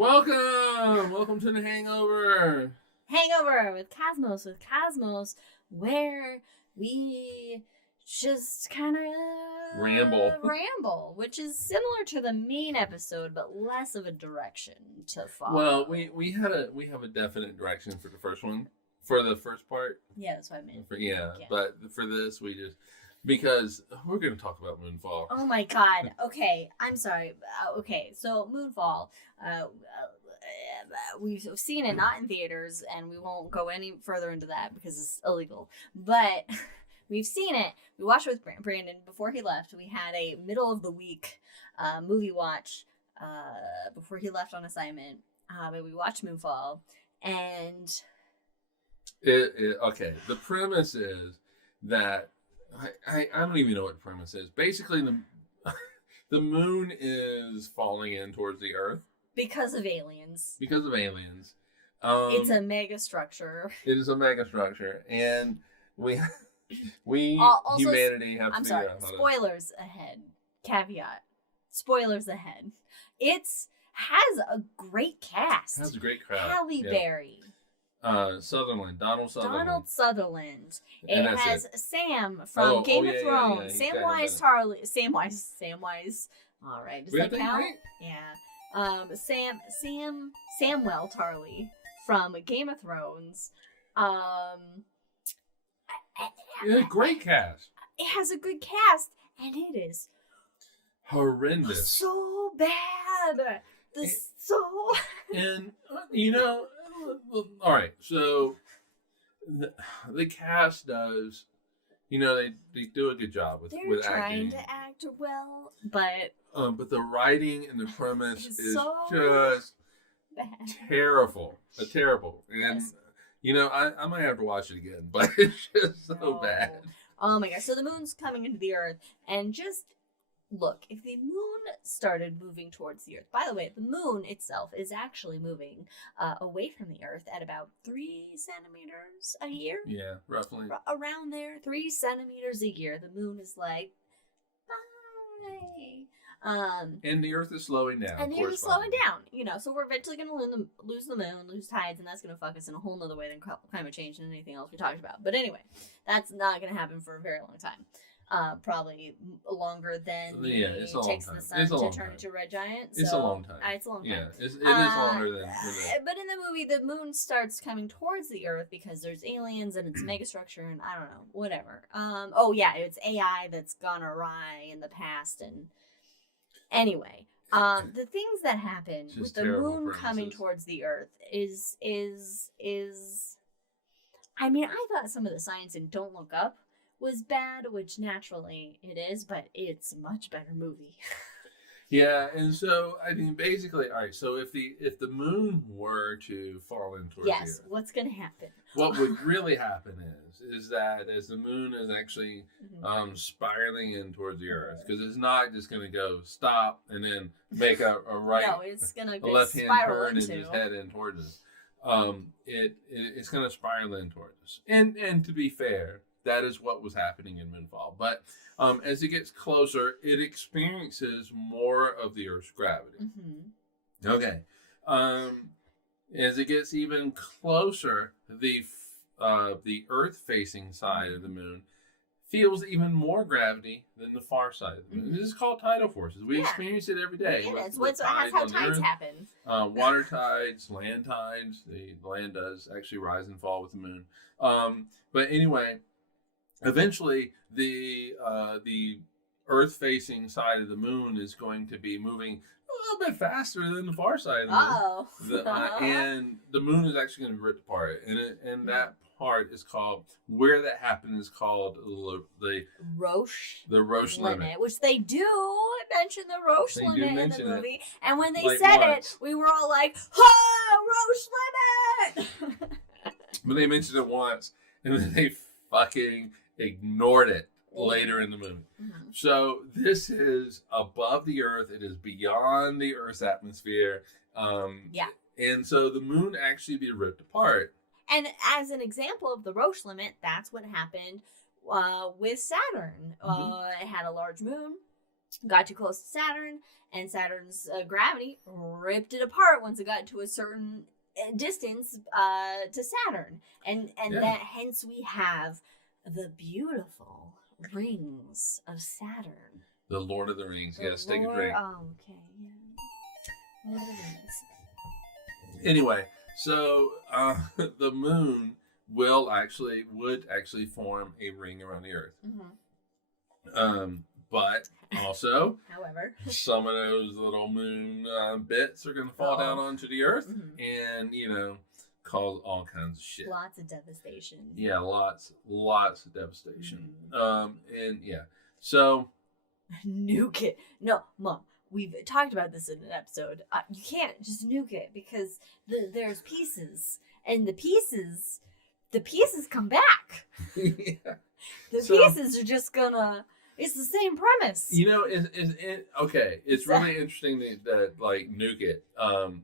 Welcome to the Hangover. Hangover with Cosmos, where we just kind of ramble, which is similar to the main episode, but less of a direction to follow. Well, we have a definite direction for the first one, for the first part. Yeah, that's what I mean. But for this, we just because we're going to talk about Moonfall. Oh my God. Okay, I'm sorry. Okay, so Moonfall. We've seen it not in theaters, and we won't go any further into that because it's illegal. But we've seen it. We watched it with Brandon before he left. We had a middle of the week movie watch before he left on assignment. And we watched Moonfall, and okay. The premise is that I don't even know what the premise is. Basically, the moon is falling in towards the Earth. Because of aliens. It's a mega structure. It is a mega structure. And we also, humanity have to I'm figure sorry, out how spoilers ahead. Caveat. Spoilers ahead. Has a great cast. It has a great crowd. Halle Berry. Donald Sutherland. And it has Sam from Game of Thrones. Samwise. All right, does that count? Right? Yeah. Samwell Tarly from Game of Thrones. Great cast. It has a good cast, and it is horrendous. So bad. And all right. So the cast does, they do a good job with acting. They're trying to act well, but the writing and the premise is so just bad. Terrible. And yes. I might have to watch it again, but it's just so bad. Oh my gosh. So the moon's coming into the Earth, and just look, if the moon started moving towards the Earth, by the way, the moon itself is actually moving away from the Earth at about 3 centimeters a year. Yeah, roughly. Around there, 3 centimeters a year. The moon is like, bye. And the Earth is slowing down. And the Earth is slowing down, so we're eventually going to lose the moon, lose tides, and that's going to fuck us in a whole nother way than climate change and anything else we talked about. But anyway, that's not going to happen for a very long time. Probably longer than it takes the sun to turn into a red giant. So, it's a long time. It's a long time. Yeah, it is longer than. But in the movie, the moon starts coming towards the Earth because there's aliens and it's megastructure and I don't know, whatever. It's AI that's gone awry in the past and anyway. The things that happen with the moon coming towards the Earth is I mean, I thought some of the science in Don't Look Up was bad, which naturally it is, but it's a much better movie. Yeah, and so I mean, basically, all right. So if the moon were to fall in towards the Earth, what's going to happen? What would really happen is that as the moon is actually spiraling in towards the Earth, because it's not just going to go stop and then make a right. No, it's going to go left hand turn and just head in towards us. It's going to spiral in towards us, and to be fair, that is what was happening in Moonfall. But as it gets closer, it experiences more of the Earth's gravity. Mm-hmm. Okay. As it gets even closer, the Earth-facing side of the moon feels even more gravity than the far side of the moon. Mm-hmm. This is called tidal forces. We experience it every day. That's how tides happen. Water tides, land tides. The land does actually rise and fall with the moon. But anyway, eventually the Earth-facing side of the moon is going to be moving a little bit faster than the far side of the moon. And the moon is actually going to be ripped apart. And that part is called, where that happened is called the Roche limit. Which they do mention the Roche limit in the movie. And when they said it, we were all like, Roche limit! But they mentioned it once, and then they fucking ignored it later in the movie. Mm-hmm. So this is above the Earth. It is beyond the Earth's atmosphere. And so the moon actually be ripped apart. And as an example of the Roche limit, that's what happened with Saturn. It had a large moon. got too close to Saturn, and Saturn's gravity ripped it apart once it got to a certain distance to Saturn, and that hence we have the beautiful rings of Saturn. The Lord of the Rings. Yes, take a drink. Oh, okay. Yeah. Lord of the Rings. Anyway, so the moon would actually form a ring around the Earth. Mm-hmm. But also, however, some of those little moon bits are going to fall down onto the Earth, and cause all kinds of shit. Lots of devastation. Yeah, lots of devastation. And yeah, so nuke it. No, Mom. We've talked about this in an episode. You can't just nuke it because there's pieces, and the pieces come back. Yeah. The pieces are just gonna. It's the same premise. Okay. It's really interesting that like nuke it.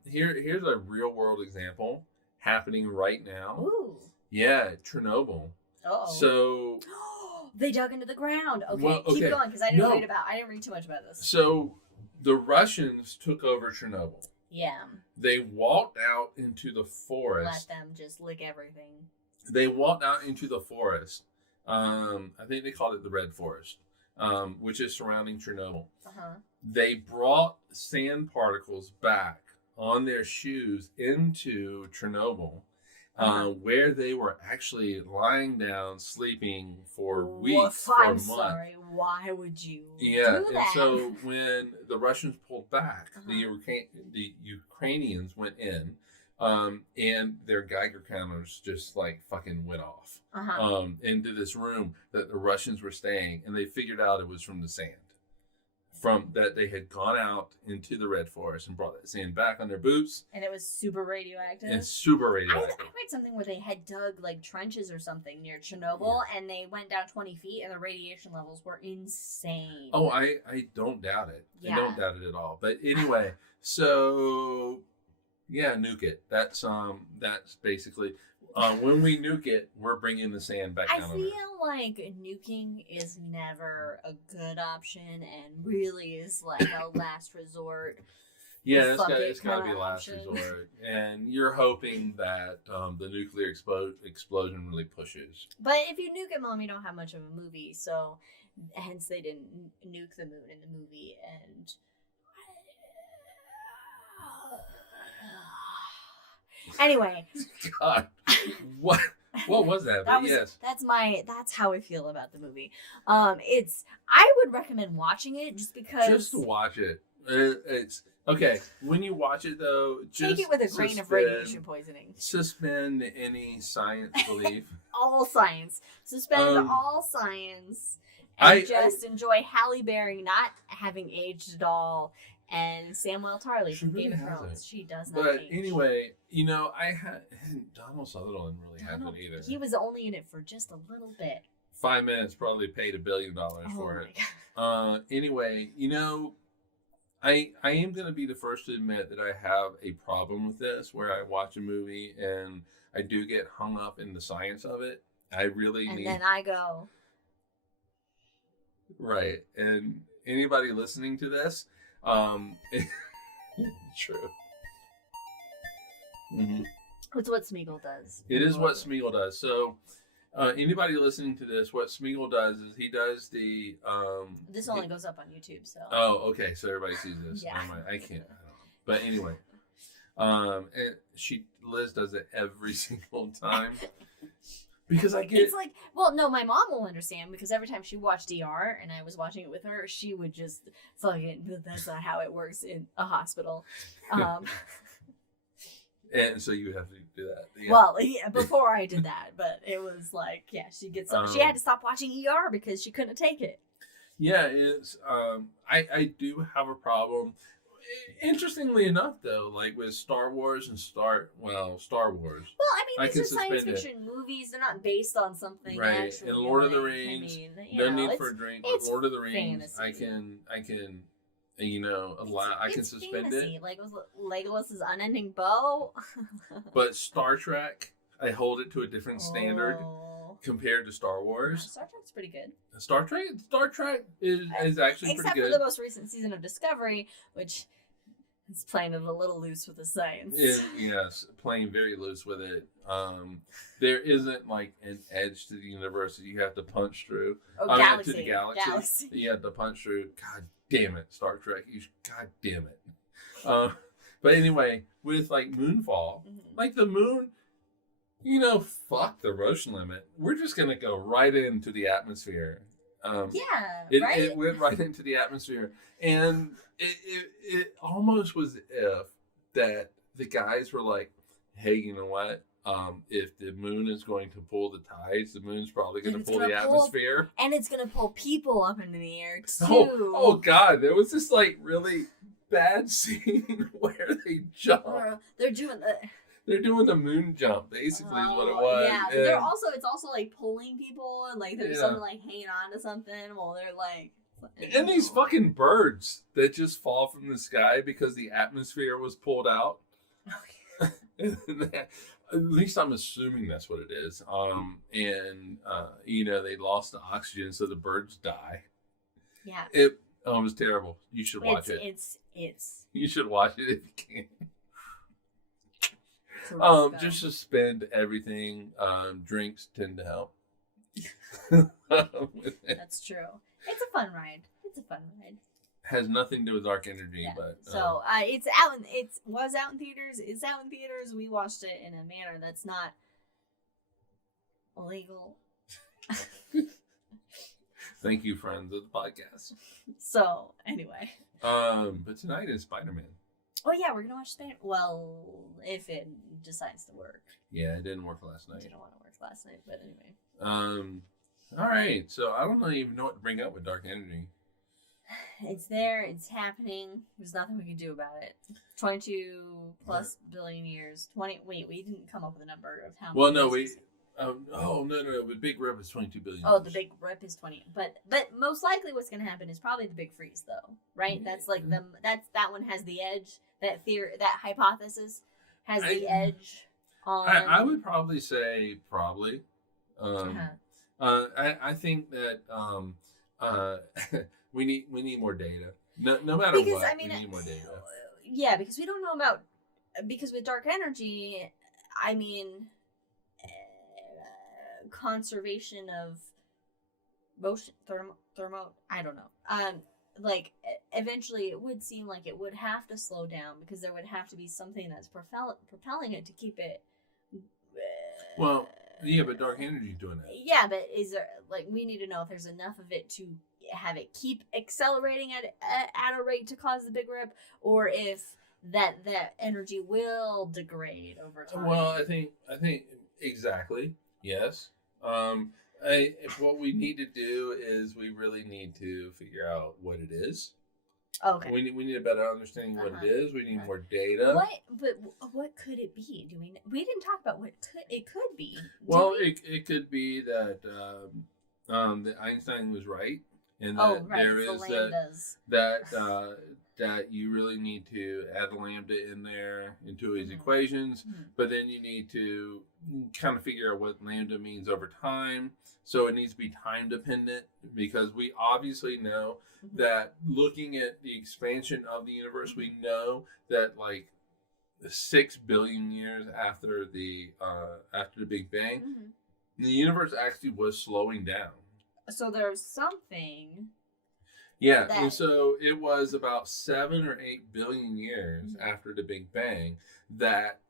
Here's a real world example happening right now. Ooh. Yeah, Chernobyl. Uh-oh. So they dug into the ground. Okay, keep going because I didn't read too much about this. So the Russians took over Chernobyl. Yeah. They walked out into the forest. Let them just lick everything. They walked out into the forest. I think they called it the Red Forest, which is surrounding Chernobyl. Uh-huh. They brought sand particles back on their shoes into Chernobyl, where they were actually lying down, sleeping for weeks, for months. Sorry, why would you do that? And so when the Russians pulled back, the Ukrainians went in, and their Geiger counters just like fucking went off into this room that the Russians were staying, and they figured out it was from the sand. From that they had gone out into the Red Forest and brought that sand back on their boots. And it was super radioactive. And super radioactive. I read something where they had dug like trenches or something near Chernobyl, and they went down 20 feet, and the radiation levels were insane. Oh, I don't doubt it. Yeah. I don't doubt it at all. But anyway, so yeah, nuke it. That's basically when we nuke it, we're bringing the sand back down. I feel like nuking is never a good option, and really is like a last resort. Yeah, it's got to be a last resort, and you're hoping that the nuclear explosion really pushes. But if you nuke it, Mom, you don't have much of a movie, so hence they didn't nuke the moon in the movie, and. Anyway. God, what was that? That's how I feel about the movie. I would recommend watching it just because. Just to watch it. It's okay. When you watch it though, just take it with a grain of radiation poisoning. Suspend any science belief. All science. Suspend all science. And enjoy Halle Berry not having aged at all. And Samuel Tarly from Game of Thrones. She does not age. But anyway, Donald Sutherland really hasn't either. He was only in it for just a little bit. 5 minutes, probably paid $1 billion for it. Anyway, I am going to be the first to admit that I have a problem with this, where I watch a movie and I do get hung up in the science of it. And then I go. Right. And anybody listening to this, true. Mm-hmm. It's what Smeagol does. It is what Smeagol does. So, anybody listening to this, what Smeagol does is he does the. This only goes up on YouTube, so. Oh, okay. So everybody sees this. Yeah. I can't. I don't know. But anyway, and Liz does it every single time. Because I get it's like, well, no, my mom will understand because every time she watched ER and I was watching it with her, she would just fucking, that's not how it works in a hospital. And so you have to do that. Yeah. Well, yeah, before I did that, but it was like, yeah, she had to stop watching ER because she couldn't take it. Yeah, it's I do have a problem. Interestingly enough, though, like with Star Wars and Star Wars. Well, I mean, these are science fiction movies. They're not based on something right. Actually, and Lord of the Rings, no need for a drink. But Lord of the Rings, fantasy. I can, I can suspend fantasy. it. Like Legolas's unending bow. But Star Trek, I hold it to a different standard. compared to Star Wars. Star Trek's pretty good. Star Trek is actually Except pretty good. for the most recent season of Discovery, which is playing it a little loose with the science. Yes, playing very loose with it. There isn't like an edge to the universe that you have to punch through. Oh, galaxy. To the galaxy. You have to punch through. God damn it, Star Trek. God damn it. But anyway, with like Moonfall, like the moon, fuck the ocean limit. We're just going to go right into the atmosphere. Right? It went right into the atmosphere. And it almost was if that the guys were like, hey, you know what? If the moon is going to pull the tides, the moon's probably going to pull the atmosphere. And it's going to pull people up into the air, too. Oh, God. There was this, like, really bad scene where they jump. They're doing the moon jump, basically, is what it was. Yeah, and it's also, like, pulling people, and, like, there's someone, like, hanging on to something while they're, like... And these fucking birds that just fall from the sky because the atmosphere was pulled out. Okay. At least I'm assuming that's what it is. They lost the oxygen, so the birds die. Yeah. It was terrible. You should watch it. You should watch it if you can. Just suspend everything. Drinks tend to help. That's true. It's a fun ride. Has nothing to do with dark energy, but so it was out in theaters. It's out in theaters. We watched it in a manner that's not illegal. Thank you, friends of the podcast. So anyway, but tonight is Spider-Man. Oh yeah, we're gonna watch Spider. Well, if it decides to work. Yeah, it didn't work last night. It didn't want to work last night, but anyway. All right. So I don't even know what to bring up with dark energy. It's there. It's happening. There's nothing we can do about it. 22 plus billion years. 20. Wait, we didn't come up with a number of how. Well, no, we. No. The Big Rip is 22 billion. Oh, the Big Rip is 20. But most likely, what's going to happen is probably the Big Freeze, though, right? That's like that one has the edge. That theory, that hypothesis, has the edge. I would probably say probably. I think that we need more data. No matter what, we need more data. Yeah, because we don't know about because with dark energy, conservation of motion thermo. I don't know. Like eventually, it would seem like it would have to slow down because there would have to be something that's propelling it to keep it. Well. Yeah, but dark energy is doing that. Yeah, but is there we need to know if there's enough of it to have it keep accelerating at a rate to cause the Big Rip, or if that energy will degrade over time. Well, I think exactly yes. What we need to do is we really need to figure out what it is. Okay. We need a better understanding of what it is. We need more data. What could it be? We didn't talk about what it could be. Well, it could be that that Einstein was right, and that there is that you really need to add lambda in there into his equations, but then you need to kind of figure out what lambda means over time. So it needs to be time dependent because we obviously know that looking at the expansion of the universe, we know that 6 billion years after the Big Bang, the universe actually was slowing down. So there's something. Yeah, and so it was about 7 or 8 billion years after the Big Bang that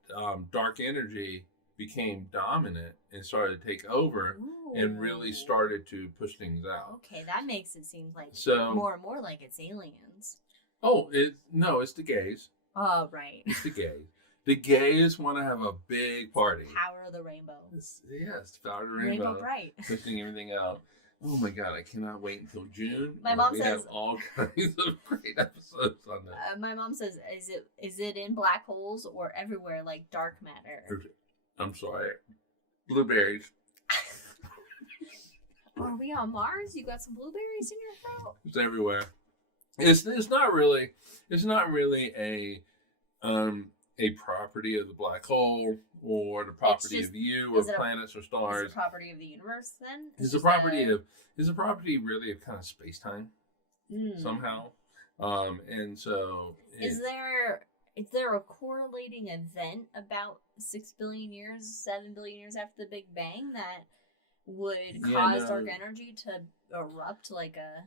dark energy became dominant and started to take over and really started to push things out. Okay, that makes it seem like more and more like it's aliens. Oh, it's the gays. Oh, right. It's the gays. The gays want to have a big party. Power of the rainbow. It's the power of the rainbow. Rainbow bright. Pushing everything out. Oh my God, I cannot wait until June. My mom we says have all kinds of great episodes on that. My mom says, is it in black holes or everywhere like dark matter? I'm sorry. Blueberries. Are we on Mars? You got some blueberries in your throat? It's everywhere. It's not really a a property of the black hole or the property of you or planets or stars. Is it a property of the universe then? Is a property really of kind of space time somehow. And so is there a correlating event about 6 billion years, 7 billion years after the Big Bang that would cause dark energy to erupt like a...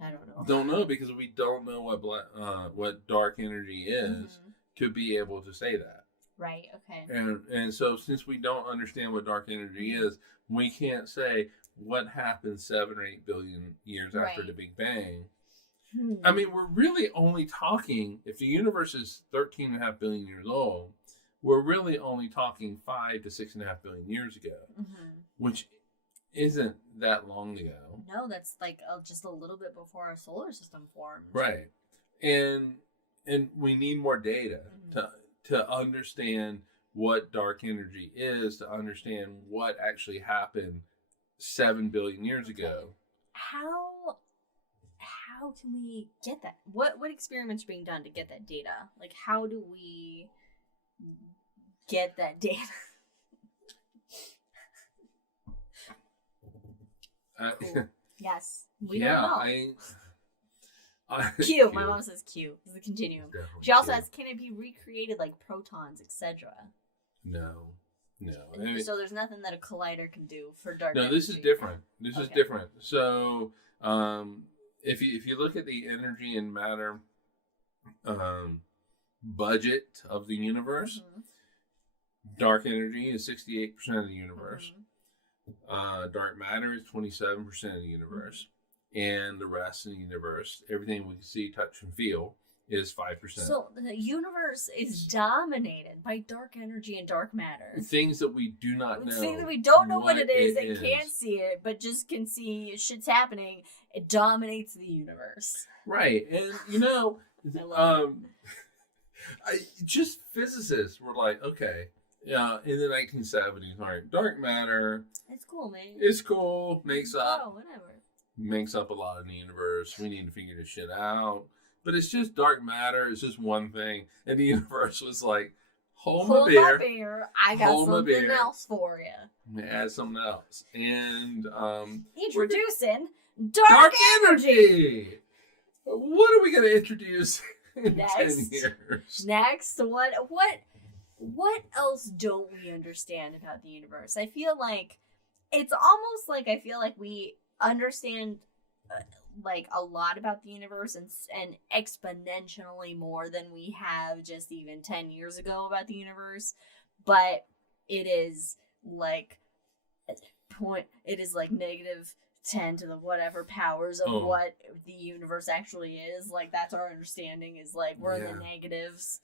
I don't know. Don't know, because we don't know what dark energy is to be able to say that. Right. Okay. And so since we don't understand what dark energy is, we can't say what happened 7 or 8 billion years after the Big Bang. I mean, we're really only talking, if the universe is 13.5 billion years old, we're really only talking 5 to 6.5 billion years ago, which isn't that long ago. No, that's like just a little bit before our solar system formed. Right. And we need more data to understand what dark energy is, to understand what actually happened 7 billion years ago. How can we get that? What experiments are being done to get that data? Like, how do we get that data? Cool. Yes, we don't know. Q. My mom says Q is the continuum. She also asks, can it be recreated like protons, etc.? No. I mean, so there's nothing that a collider can do for dark energy. No, this is different. This is different. So, if you look at the energy and matter budget of the universe, dark energy is 68% of the universe. Dark matter is 27% of the universe, and the rest of the universe, everything we can see, touch, and feel, is 5%. So the universe is dominated by dark energy and dark matter. Things that we do not know. Things that we don't know what it is and can't see it, but just can see shit's happening. It dominates the universe. Right, and just physicists were like, okay. Yeah, in the 1970s, all right, dark matter. It's cool, man. It's cool. Makes up whatever. a lot in the universe. We need to figure this shit out. But it's just dark matter. It's just one thing. And the universe was like, hold my beer. I got something else for you. Add something else. And introducing dark energy. What are we going to introduce in 10 years? Next, what else don't we understand about the universe? I feel like it's almost like we understand like a lot about the universe and exponentially more than we have just even 10 years ago about the universe. But it is like negative 10 to the whatever powers of what the universe actually is. Like, that's our understanding, is like we're in the negatives.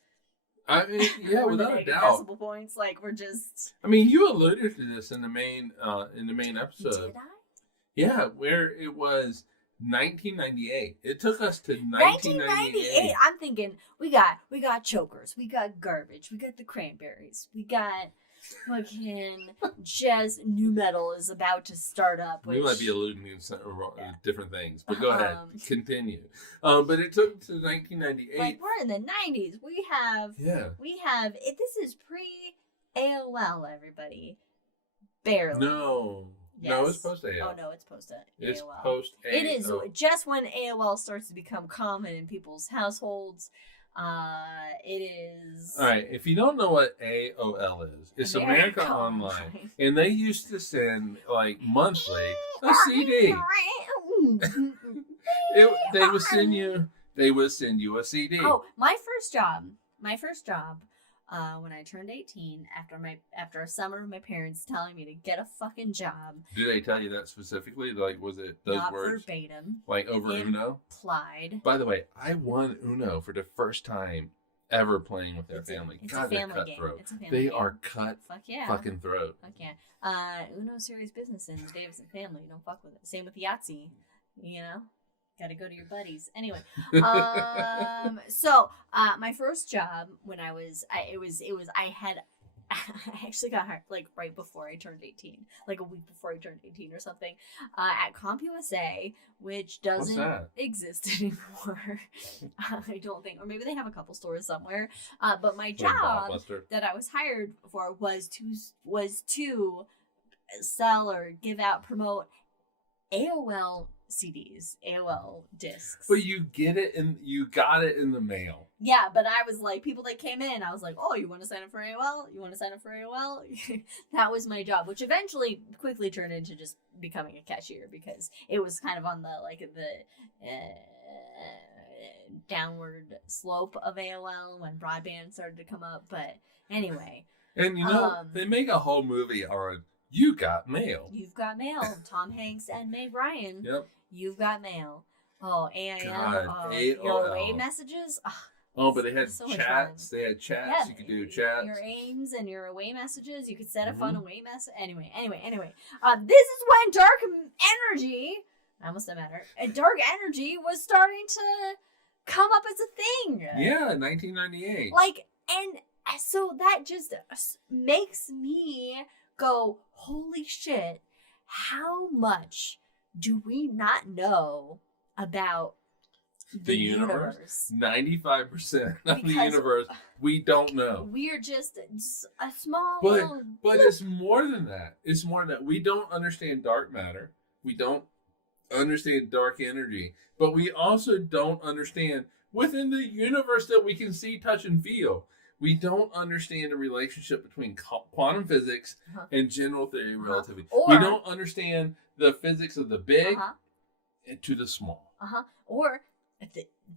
I mean, yeah, without a doubt. Decimal points, like we're just. I mean, you alluded to this in the main episode. Did I? Yeah, where it was 1998. It took us to 1998. I'm thinking we got chokers, we got garbage, we got the cranberries, we got fucking just new metal is about to start up. We might be alluding to different things, but go ahead, continue. But it took to 1998. Like, we're in the 90s. We have. This is pre AOL, everybody. Barely. No. Yes. No, it's post AOL. Oh no, it's post AOL. It's post AOL. It is just when AOL starts to become common in people's households. It is. All right. If you don't know what AOL is, it's America Online, and they used to send like monthly a CD. They would send you a CD. Oh, my first job. When I turned 18, after a summer of my parents telling me to get a fucking job. Did they tell you that specifically? Like, was it those not words? Not verbatim. Like over Uno? Implied. By the way, I won Uno for the first time ever playing with their family. God, they're cutthroat. They are fucking throat. Fuck yeah. Uno serious business in the Davidson family. Don't fuck with it. Same with Yahtzee. You know? Got to go to your buddies. Anyway, so my first job when I had I actually got hired like right before I turned 18, like a week before I turned 18 or something, at CwC, which doesn't exist anymore. I don't think, or maybe they have a couple stores somewhere. But my job that I was hired for was to sell or give out, promote AOL CDs, AOL discs. But you got it in the mail. Yeah, but I was like, people that came in, I was like, oh, you want to sign up for AOL? You want to sign up for AOL? That was my job, which eventually quickly turned into just becoming a cashier because it was kind of on the downward slope of AOL when broadband started to come up. But anyway. And they make a whole movie on You Got Mail. You've Got Mail. Tom Hanks and Meg Ryan. Yep. You've Got Mail. Oh, AIM. AOL. Your away messages. Oh, but they had chats. They had chats. Yeah, you could do chats. Your aims and your away messages. You could set a fun away message. Anyway. This is when dark energy. That must have mattered. Dark energy was starting to come up as a thing. Yeah, 1998. And so that just makes me go, holy shit! How much do we not know about the universe? 95% of the universe we don't know. We're just a small but it's more than that. It's more than that. We don't understand dark matter. We don't understand dark energy. But we also don't understand within the universe that we can see, touch, and feel. We don't understand the relationship between quantum physics and general theory of relativity. We don't understand the physics of the big to the small. Or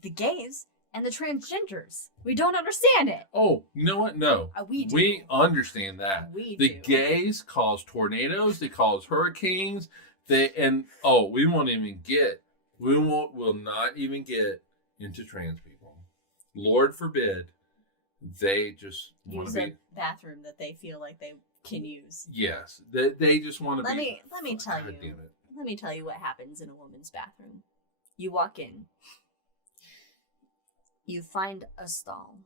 the gays and the transgenders. We don't understand it. Oh, you know what? No. We do. We understand that. The gays cause tornadoes. They cause hurricanes. We will not even get into trans people. Lord forbid. They just want to be a bathroom that they feel like they can use. Yes, they just want to be. Let me tell you. Let me tell you what happens in a woman's bathroom. You walk in. You find a stall.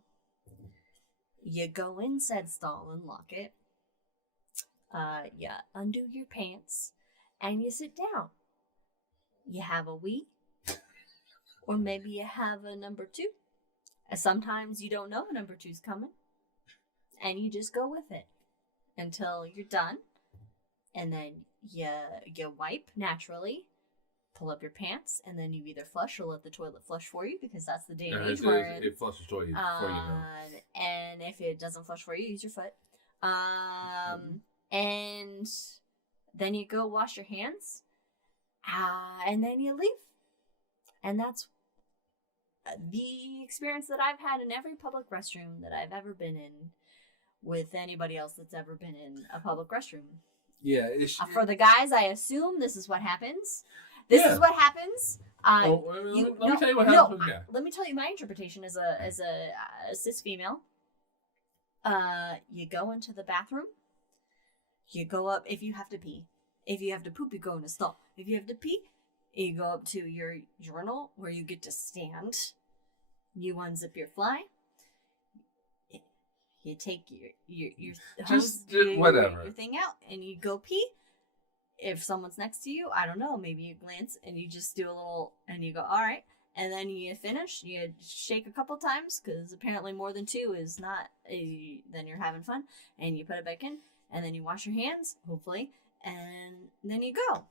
You go in said stall and lock it. You undo your pants and you sit down. You have a wee, or maybe you have a number 2. Sometimes you don't know a number 2's coming, and you just go with it until you're done, and then you wipe naturally, pull up your pants, and then you either flush or let the toilet flush for you, because that's the day and age we're in. It flushes for you. And if it doesn't flush for you, use your foot. And then you go wash your hands, and then you leave, and that's the experience that I've had in every public restroom that I've ever been in with anybody else that's ever been in a public restroom. Yeah. For the guys, I assume this is what happens. This is what happens. Let me tell you what happens. Let me tell you my interpretation as a cis female. You go into the bathroom. You go up if you have to pee. If you have to poop, you go in a stall. If you have to pee, you go up to your urinal where you get to stand. You unzip your fly. You take your whatever your thing out, and you go pee. If someone's next to you, I don't know, maybe you glance and you just do a little, and you go, all right. And then you finish. You shake a couple times because apparently more than 2 is not. Then you're having fun, and you put it back in, and then you wash your hands, hopefully, and then you go.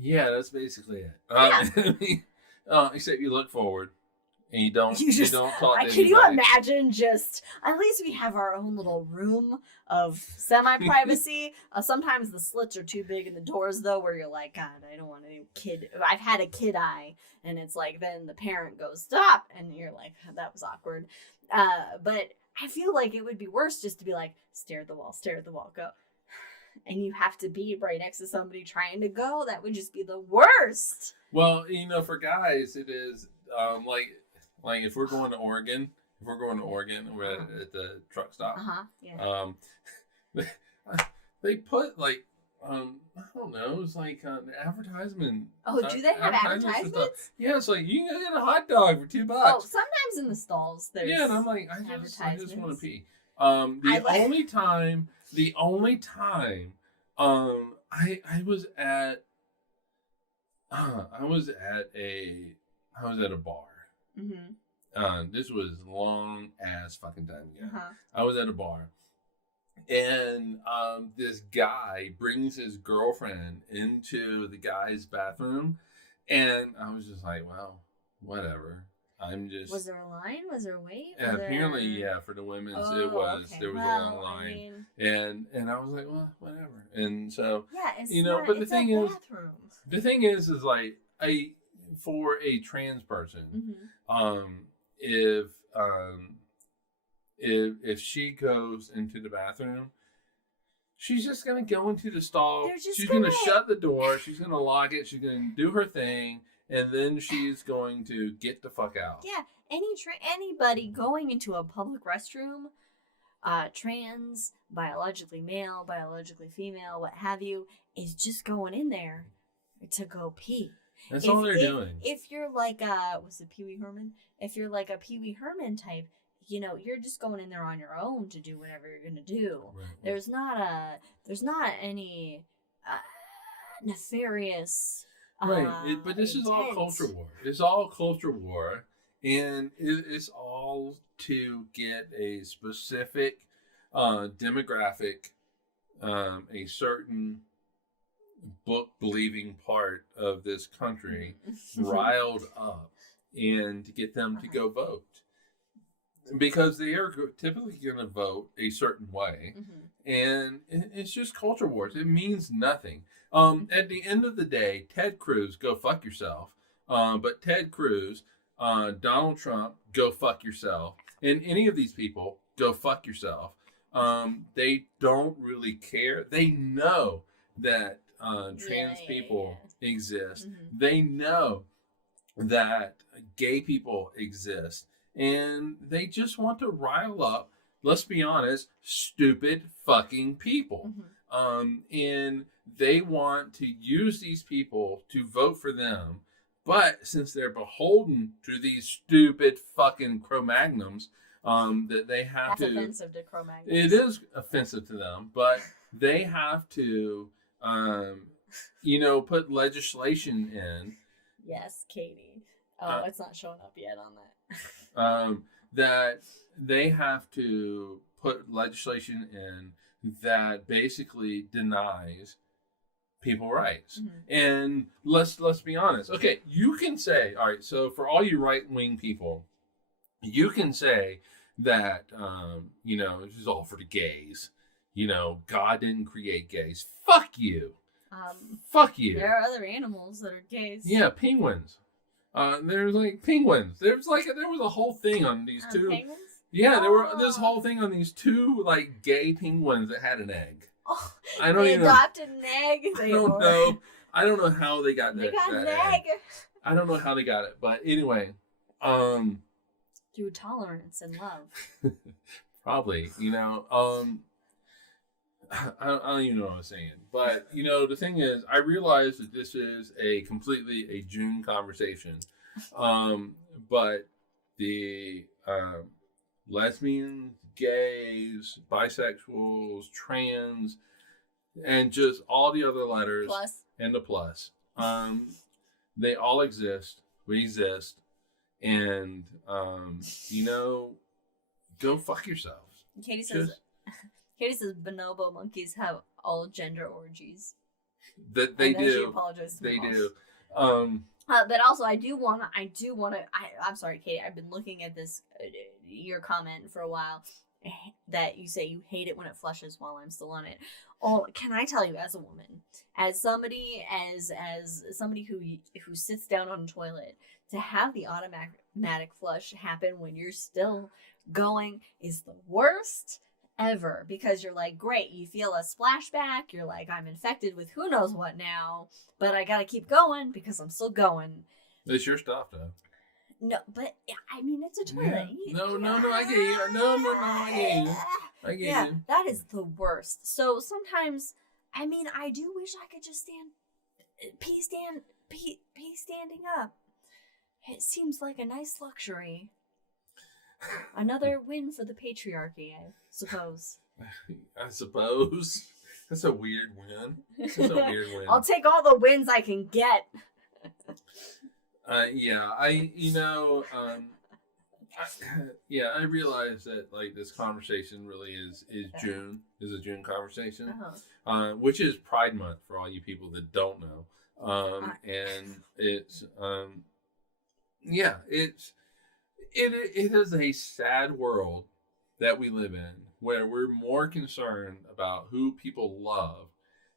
Yeah, that's basically it. Except you look forward and you don't talk to Can you imagine at least we have our own little room of semi-privacy. Sometimes the slits are too big in the doors, though, where you're like, God, I don't want any kid. I've had a kid eye, and it's like, then the parent goes, stop. And you're like, that was awkward. But I feel like it would be worse just to be like, stare at the wall, go. And you have to be right next to somebody trying to go. That would just be the worst. Well, for guys, it is like if we're going to Oregon, we're at the truck stop. Yeah. They put I don't know, it's like an advertisement. Oh, do they have advertisements? Yeah, it's like you can get a hot dog for $2. Oh, sometimes in the stalls there's and I'm like, I just want to pee. Only time, I was at a bar. Mm-hmm. This was long ass fucking time ago. Uh-huh. I was at a bar, and this guy brings his girlfriend into the guy's bathroom, and I was just like, well, whatever. I'm just. Was there a line? Was there a wait? Apparently, yeah, for the women's, it was. Okay. There was a long line, and I was like, well, whatever. And so, it's but the thing is like, for a trans person, if she goes into the bathroom, she's just gonna go into the stall. She's gonna shut the door. She's gonna lock it. She's gonna do her thing. And then she's going to get the fuck out. Yeah, anybody going into a public restroom, trans, biologically male, biologically female, what have you, is just going in there to go pee. That's all they're doing. If you're like was it Pee Wee Herman? If you're like a Pee Wee Herman type, you're just going in there on your own to do whatever you're gonna do. Right. There's not any nefarious. Right, but this is all culture war. It's all culture war, and it's all to get a specific demographic, a certain book-believing part of this country riled up, and to get them to go vote. Because they are typically going to vote a certain way, and it's just culture wars. It means nothing. At the end of the day, Ted Cruz, go fuck yourself. But Ted Cruz, Donald Trump, go fuck yourself. And any of these people, go fuck yourself. They don't really care. They know that trans people exist. They know that gay people exist. And they just want to rile up, let's be honest, stupid fucking people. And they want to use these people to vote for them. But since they're beholden to these stupid fucking Cro-Magnums, that they have That's offensive to Cro-Magnums. It is offensive to them, but they have to, put legislation in. Yes, Katie. It's not showing up yet on that. That they have to put legislation in that basically denies people rights. And let's be honest. Okay, you can say, all right, so for all you right-wing people, you can say that, this is all for the gays. God didn't create gays. Fuck you. Fuck you. There are other animals that are gays. Yeah, penguins. There's like penguins. There was a whole thing on these two. Penguins? Yeah, there was this whole thing on these two like gay penguins that had an egg. Oh, I don't even adopted an egg. I don't know. I don't know how they got that. They got an egg. egg. I don't know how they got it, but anyway, through tolerance and love. Probably, I don't even know what I was saying. But, the thing is, I realize that this is completely a June conversation. But the lesbians, gays, bisexuals, trans, and just all the other letters. Plus. And the plus. They all exist. We exist. And, go fuck yourselves. Katie says bonobo monkeys have all gender orgies. That they do. She apologized to they me. do. But also, I do want to. I'm sorry, Katie. I've been looking at this your comment for a while that you say you hate it when it flushes while I'm still on it. Oh, can I tell you, as a woman, as somebody who sits down on a toilet, to have the automatic flush happen when you're still going is the worst ever, because you're like, great, you feel a splashback, you're like, I'm infected with who knows what now, but I gotta keep going because I'm still going. It's your stuff, though. No, but I mean, it's a toilet. Yeah. No, I get you. No, I get you. That is the worst. So sometimes, I mean, I do wish I could just pee standing up. It seems like a nice luxury. Another win for the patriarchy, I suppose. I suppose. That's a weird win. That's a weird win. I'll take all the wins I can get. Yeah, I realize that like this conversation really is a June conversation, which is Pride Month for all you people that don't know, and it's it is a sad world that we live in where we're more concerned about who people love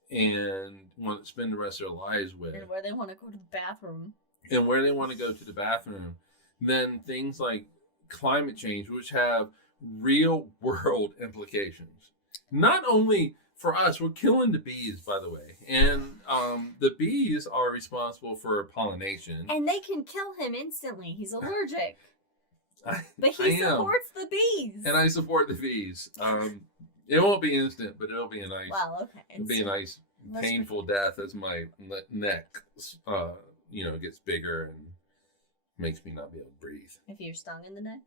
and want to spend the rest of their lives with, and where they want to go to the bathroom. And where they want to go to the bathroom, then things like climate change, which have real world implications. Not only for us, we're killing the bees, by the way. And the bees are responsible for pollination. And they can kill him instantly. He's allergic. But he supports the bees. And I support the bees. It won't be instant, but it'll be a nice, it'll be a nice painful death as my neck gets bigger and makes me not be able to breathe. If you're stung in the neck?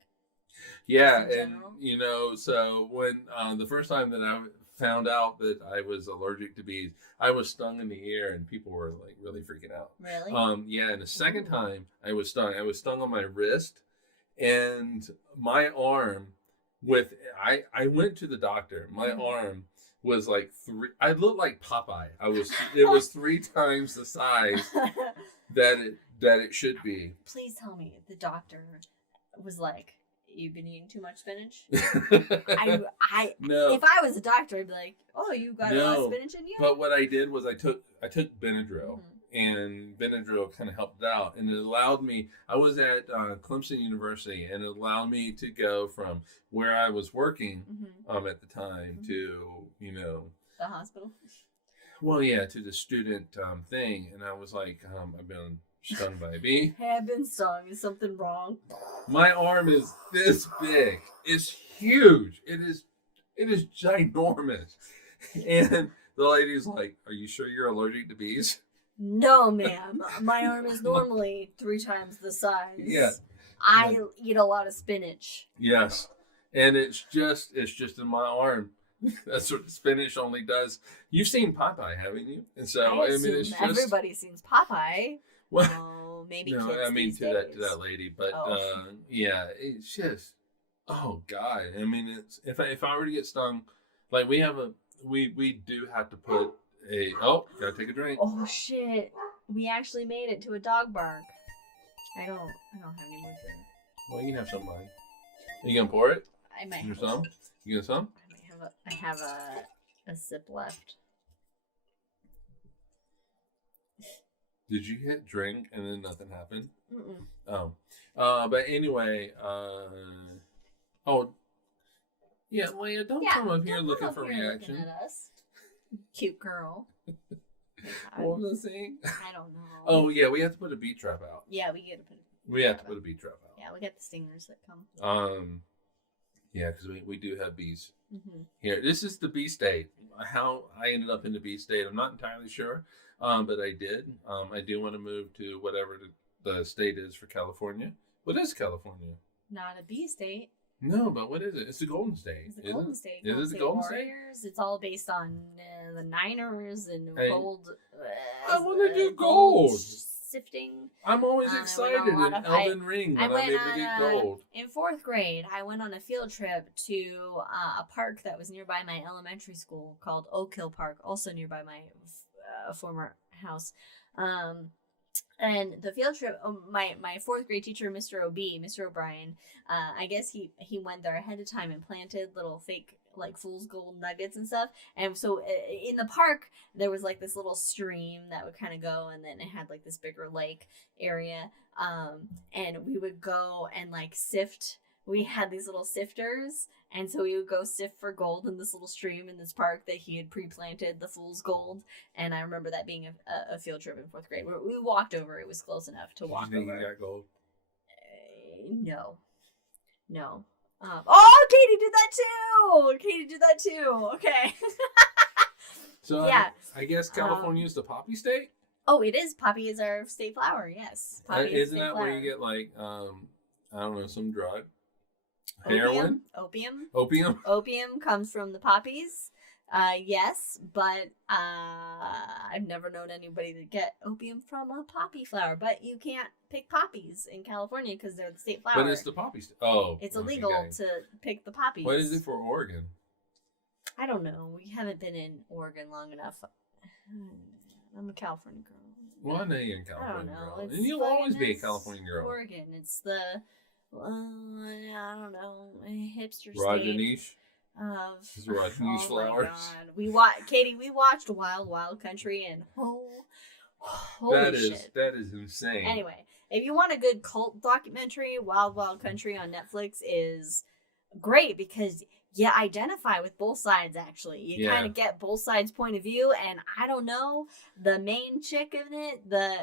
Yeah, and so when the first time that I found out that I was allergic to bees, I was stung in the ear and people were like really freaking out. Really? Yeah, and the second time I was stung on my wrist and my arm I went to the doctor. My arm was like I looked like Popeye. It was 3 times the size that it should be. Please tell me the doctor was like, "You've been eating too much spinach." No. If I was a doctor, I'd be like, "Oh, you got a lot of spinach in you." But what I did was I took Benadryl, and Benadryl kind of helped out, and it allowed me. I was at Clemson University, and it allowed me to go from where I was working at the time to the hospital. Well, yeah, to the student thing, and I was like, I've been stung by a bee. Have been stung. Is something wrong? My arm is this big. It's huge. It is ginormous. And the lady's like, "Are you sure you're allergic to bees?" No, ma'am. My arm is normally 3 times the size. Yeah. I eat a lot of spinach. Yes. And it's just in my arm. That's what spinach only does. You've seen Popeye, haven't you? And so it's just everybody sees Popeye. Well, maybe no, kids I mean these to days. that lady, but yeah, it's just God. I mean, it's if I were to get stung, like we do have to put gotta take a drink. Oh shit! We actually made it to a dog bark. I don't have any more drink. Well, you can have some, buddy. Are you gonna pour it? I might. You some? You get some? I have a sip left. Did you hit drink and then nothing happened? Mm-mm. Oh. But anyway, yeah, Leia, don't come up here looking for reaction. Looking at us. Cute girl. What was I saying? I don't know. Oh yeah, we have to put a bee trap out. Yeah, we get to put. We have to put a bee trap out. Yeah, we got the stingers that come. Yeah, because we do have bees here. This is the bee state. How I ended up in the bee state, I'm not entirely sure, but I did. I do want to move to whatever the state is for California. What is California? Not a bee state. No, but what is it? It's the Golden State. It's the Golden State. Is it the Golden Warriors. State? It's all based on the Niners and gold. I want to do gold. Sifting. I'm always excited in Elden Ring when I'm able to get gold. In 4th grade, I went on a field trip to a park that was nearby my elementary school called Oak Hill Park, also nearby my former house. And the field trip, my 4th grade teacher, Mr. O'Brien, I guess he went there ahead of time and planted little fake like fool's gold nuggets and stuff. And so in the park, there was like this little stream that would kind of go, and then it had like this bigger lake area. And we would go and like sift. We had these little sifters, and so we would go sift for gold in this little stream in this park that he had pre-planted the fool's gold. And I remember that being a field trip in 4th grade. We walked over. It was close enough to walk over. You think you got gold? No. Katie did that too. Okay. So yeah. I guess California is the poppy state. Oh, it is. Poppy is our state flower. Yes. Poppy is Isn't that where you get like I don't know, some drug? Heroin? Opium. Opium comes from the poppies. Yes, but I've never known anybody to get opium from a poppy flower. But you can't pick poppies in California because they're the state flower. But it's the poppy. Oh, it's illegal to pick the poppies. What is it for Oregon? I don't know. We haven't been in Oregon long enough. I'm a California girl. Well, I know you're a California girl, It's and you'll always be a California girl. Oregon. It's the I don't know, hipster Rajanish. state of Rajanish flowers. My God. Katie, we watched Wild Wild Country, and holy shit. That is insane. Anyway, if you want a good cult documentary, Wild Wild Country on Netflix is great because you identify with both sides. Actually, you kind of get both sides' point of view, and I don't know, the main chick in it, the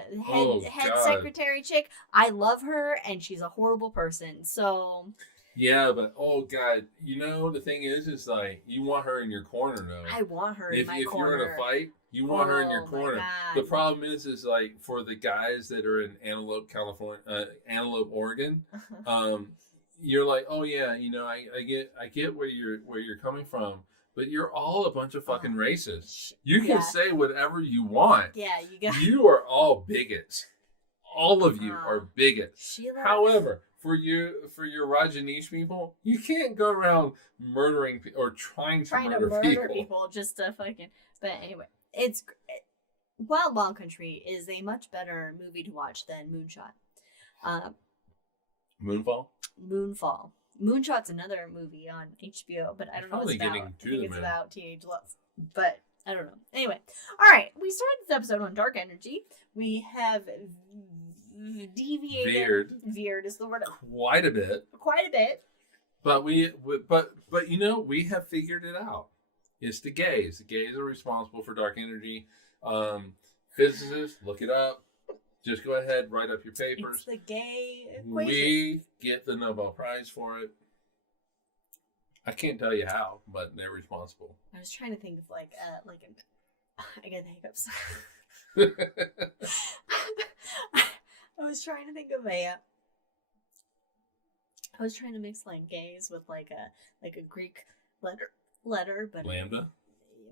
head secretary chick, I love her, and she's a horrible person. So yeah, but oh god, the thing is like you want her in your corner though. I want her in my corner. If you're in a fight, you want her in your corner. The problem is like for the guys that are in Antelope, Oregon, you're like, oh yeah, I get where you're coming from, but you're all a bunch of fucking racists. You can say whatever you want. Yeah, you are all bigots. All of you are bigots. However, for your Rajanish people, you can't go around murdering or trying to murder people just to fucking. But anyway, it's Wild Wild Country is a much better movie to watch than Moonshot. Moonfall. Moonshot's another movie on HBO, but I don't know what it's about. I think it's about teenage love, but I don't know. Anyway, all right, we started this episode on dark energy. We have deviated. Veered is the word. Quite a bit. But we have figured it out. It's the gays. The gays are responsible for dark energy. Physicists, look it up. Just go ahead, write up your papers. It's the gay equation. We get the Nobel Prize for it. I can't tell you how, but they're responsible. I was trying to think of I get the hiccups. I was trying to think of I was trying to mix gays with a Greek letter, but Lambda.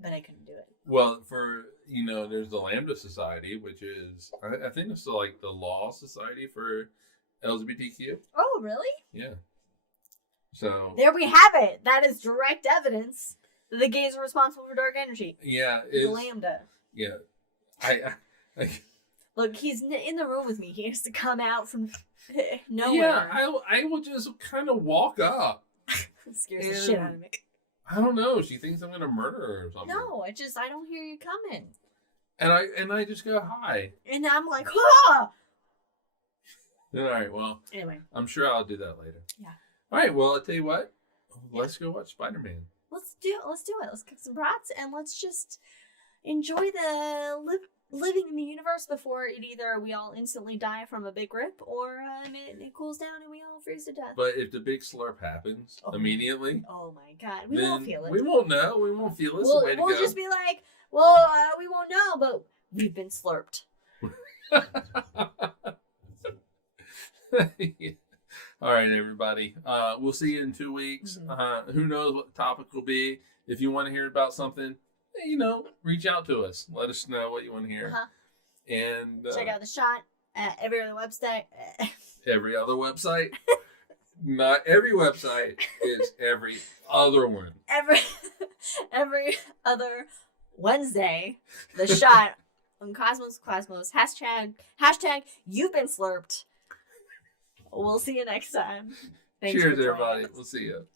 But I couldn't do it. Well, there's the Lambda Society, which is I think it's the Law Society for LGBTQ. Oh, really? Yeah. So there we have it. That is direct evidence that the gays are responsible for dark energy. Yeah, the Lambda. Yeah, I look. He's in the room with me. He has to come out from nowhere. Yeah, I will just kind of walk up. Scares the shit out of me. I don't know. She thinks I'm gonna murder her or something. No, I don't hear you coming. And I just go hi. And I'm like, ah! All right. Well. Anyway. I'm sure I'll do that later. Yeah. All right. Well, I'll tell you what. Let's go watch Spider-Man. Let's do it. Let's kick some brats and let's just enjoy the living in the universe before we all instantly die from a big rip or it cools down and we all freeze to death. But if the big slurp happens immediately, oh my god, we won't feel it. We won't know. We won't feel it. We'll just be like, well, we won't know, but we've been slurped. All right, everybody. We'll see you in 2 weeks. Mm-hmm. Who knows what the topic will be? If you want to hear about something, reach out to us. Let us know what you want to hear. And check out the shot at every other website. Every other website? Not every website. It's every other one. Every other Wednesday. The shot on Cosmos. Hashtag you've been slurped. We'll see you next time. Thanks. Cheers, everybody. We'll see you.